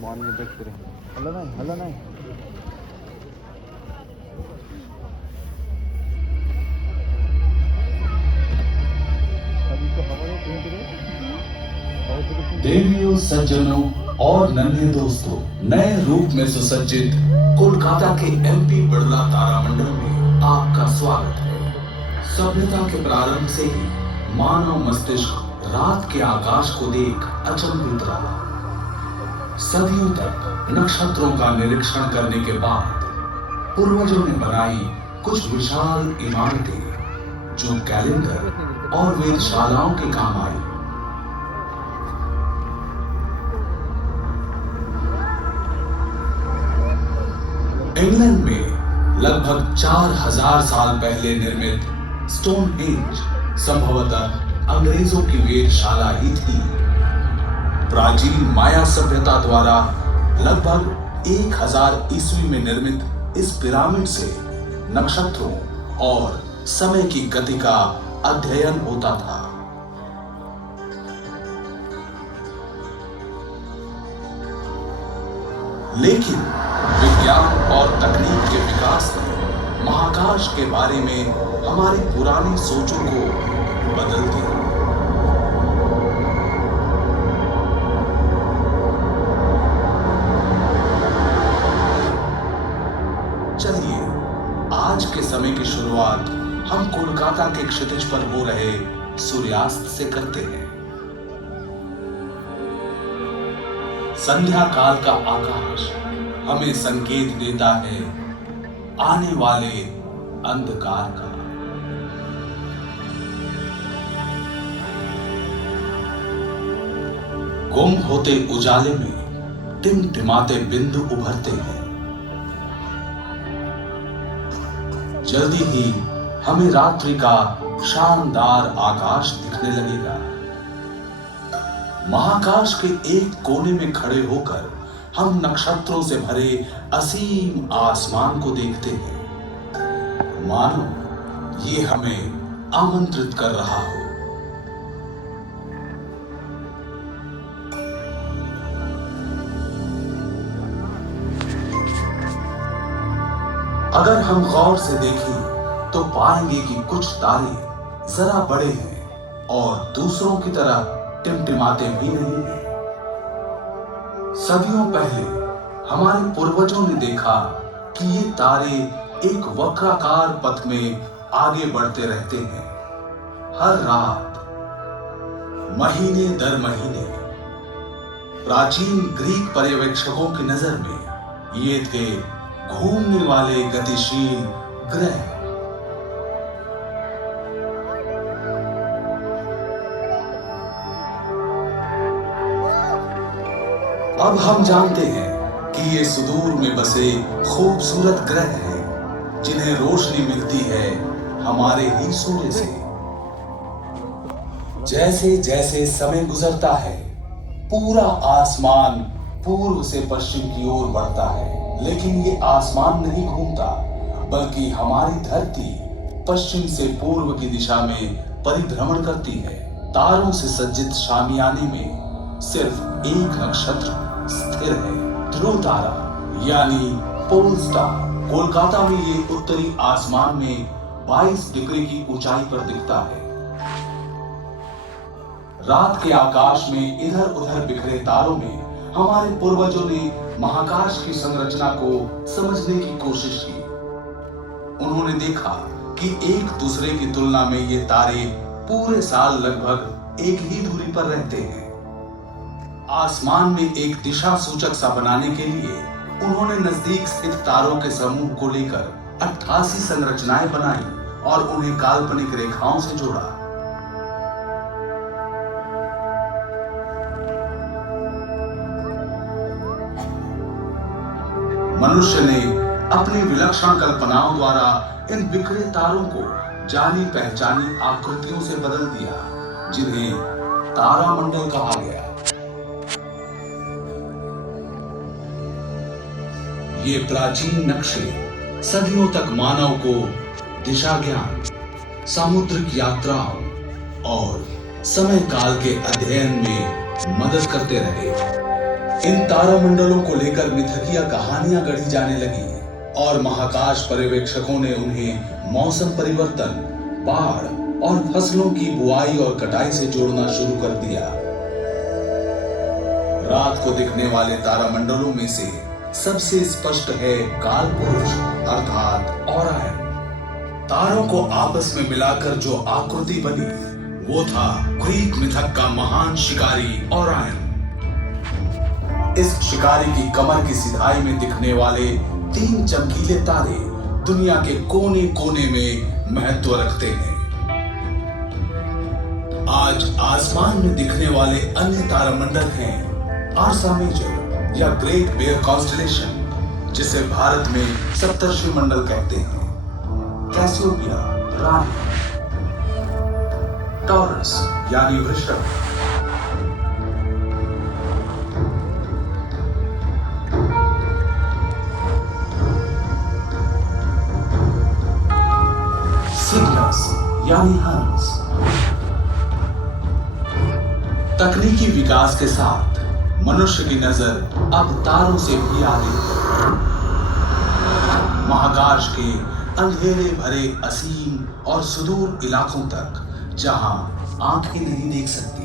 Morning పెట్టుకురే hello నాయ్ देवियों, सज्जनों और नन्हे दोस्तों, नए रूप में सुसज्जित कोलकाता के एमपी बिड़ला तारामंडल में आपका स्वागत है। सभ्यता के प्रारंभ से ही मानव मस्तिष्क रात के आकाश को देख अचंभित रहा। सदियों तक नक्षत्रों का निरीक्षण करने के बाद पूर्वजों ने बनाई कुछ विशाल इमारतें जो कैलेंडर और वेधशालाओं के काम आई। इंग्लैंड में लगभग 4000 साल पहले निर्मित स्टोनहेंज संभवतः अंग्रेजों की वेधशाला ही थी। प्राचीन माया सभ्यता द्वारा लगभग 1000 ईस्वी में निर्मित इस पिरामिड से नक्षत्रों और समय की गति का अध्ययन होता था। लेकिन विज्ञान और तकनीक के विकास ने महाकाश के बारे में हमारी पुरानी सोचों को बदल दिया। चलिए आज के समय की शुरुआत हम कोलकाता के क्षितिज पर हो रहे सूर्यास्त से करते हैं। संध्या काल का आकाश हमें संकेत देता है आने वाले अंधकार का। गुम होते उजाले में टिमटिमाते बिंदु उभरते हैं। जल्दी ही हमें रात्रि का शानदार आकाश दिखने लगेगा। महाकाश के एक कोने में खड़े होकर हम नक्षत्रों से भरे असीम आसमान को देखते हैं, मानो ये हमें आमंत्रित कर रहा हो। अगर हम गौर से देखें तो पाएंगे कि कुछ तारे जरा बड़े हैं और दूसरों की तरह टिमटिमाते भी नहीं हैं। सदियों पहले हमारे पूर्वजों ने देखा कि ये तारे एक वक्राकार पथ में आगे बढ़ते रहते हैं। हर रात, महीने दर महीने, प्राचीन ग्रीक पर्यवेक्षकों की नजर में ये थे घूमने वाले गतिशील ग्रह। अब हम जानते हैं कि ये सुदूर में बसे खूबसूरत ग्रह हैं जिन्हें रोशनी मिलती है हमारे ही सूर्य से। जैसे जैसे समय गुजरता है पूरा आसमान पूर्व से पश्चिम की ओर बढ़ता है, लेकिन ये आसमान नहीं घूमता बल्कि हमारी धरती पश्चिम से पूर्व की दिशा में परिभ्रमण करती है। तारों से सज्जित शामियाने में सिर्फ एक नक्षत्र स्थिर है, ध्रुव तारा यानी पोल स्टार। कोलकाता में ये उत्तरी आसमान में 22 डिग्री की ऊंचाई पर दिखता है। रात के आकाश में इधर उधर बिखरे तारों में हमारे पूर्वजों ने महाकाश की संरचना को समझने की कोशिश की। उन्होंने देखा कि एक दूसरे की तुलना में ये तारे पूरे साल लगभग एक ही दूरी पर रहते हैं। आसमान में एक दिशा सूचक सा बनाने के लिए उन्होंने नजदीक स्थित तारों के समूह को लेकर 88 संरचनाएं बनाई और उन्हें काल्पनिक रेखाओं से जोड़ा। मनुष्य ने अपनी विलक्षण कल्पनाओं द्वारा इन बिखरे तारों को जानी पहचानी आकृतियों से बदल दिया, जिन्हें तारामंडल कहा गया। ये प्राचीन नक्शे सदियों तक मानव को दिशा ज्ञान, सामुद्रिक यात्राओं और समय काल के अध्ययन में मदद करते रहे। इन तारामंडलों को लेकर मिथकीय कहानियां गढ़ी जाने लगी और महाकाश पर्यवेक्षकों ने उन्हें मौसम परिवर्तन, बाढ़ और फसलों की बुआई और कटाई से जोड़ना शुरू कर दिया। रात को दिखने वाले तारामंडलों में से सबसे स्पष्ट है कालपुरुष अर्थात ओरायन। तारों को आपस में मिलाकर जो आकृति बनी वो था ग्रीक मिथक का महान शिकारी ओरायन। इस शिकारी की कमर की सिधाई में दिखने वाले 3 चमकीले तारे दुनिया के कोने कोने में महत्व रखते हैं। आज आसमान में दिखने वाले अन्य तारामंडल हैं आर्सा मेजर या ग्रेट बेयर कॉन्स्टेलेशन, जिसे भारत में सप्तर्षि मंडल कहते हैं, कैसियोपिया रानी, टॉरस यानी वृषभ, सिग्नस यानी हंस। तकनीकी विकास के साथ मनुष्य की नजर अब तारों से भी आगे है। महाकाश के अंधेरे भरे असीम और सुदूर इलाकों तक, जहां आंखें नहीं देख सकती,